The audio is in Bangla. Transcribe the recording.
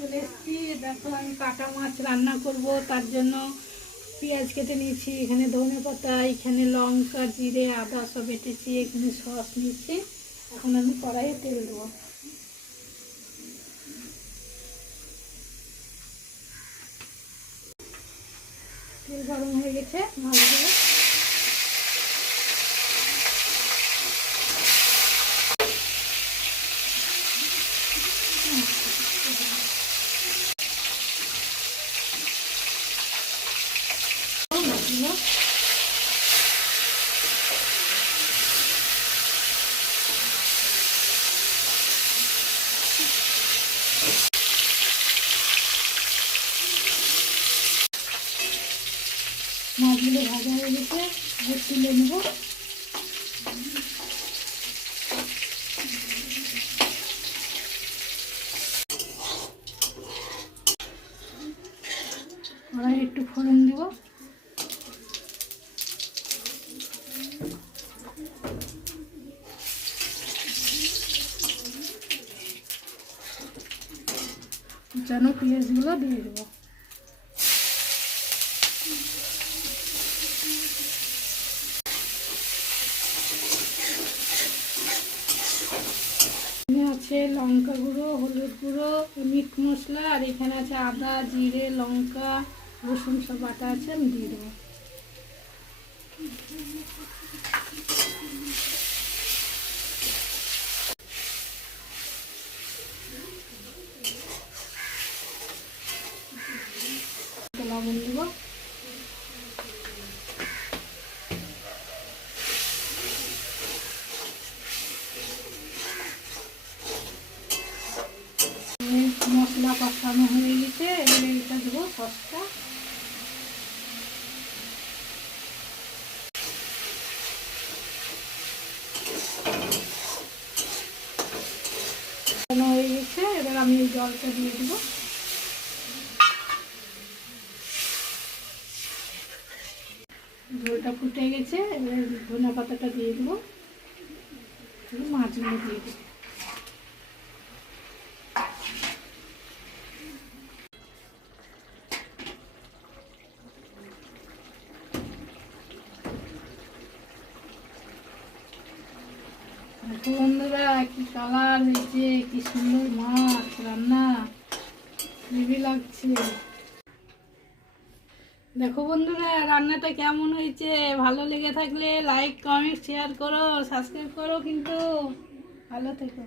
চলে এসেছি। দেখো আমি কাটা মাছ রান্না করব, তার জন্য পেঁয়াজ কেটে নিয়েছি, এখানে ধনে পাতা, এখানে লঙ্কা, জিরে, আদা সব বেটেছি, এখানে সস নিচ্ছি। এখন আমি কড়াইয়ে তেল দেবো। তেল গরম হয়ে গেছে, মাছগুলো মাছগুলো ভাজা হয়ে গেছে, তুলে নেবো। কড়াই একটু ফোড়ন দেবো। যেন পেঁয়াজগুলো দিয়ে দেবো। আছে লঙ্কা গুঁড়ো, হলুদ গুঁড়ো, মিট মশলা, আর এখানে আছে আদা, জিরে, লঙ্কা, রসুন সব বাটা আছে, আমি দিয়ে দেবো। লবণ দেবো। মশলা কষানো হয়ে গেছে, এবারে এটা দেবো সসটা। হয়ে গেছে, এবার আমি এই জলটা দিয়ে দেবো। ঝোলটা ফুটে গেছে, এবার ধনে পাতাটা দিয়ে দেবো, মাছগুলো দিয়ে দেবো। বন্ধুরা কি কালার হয়েছে, কি সুন্দর মাছ রান্না, হেভি লাগছে। দেখো বন্ধুরা রান্নাটা কেমন হয়েছে, ভালো লেগে থাকলে লাইক, কমেন্ট, শেয়ার করো, সাবস্ক্রাইব করো, কিন্তু ভালো থেকো।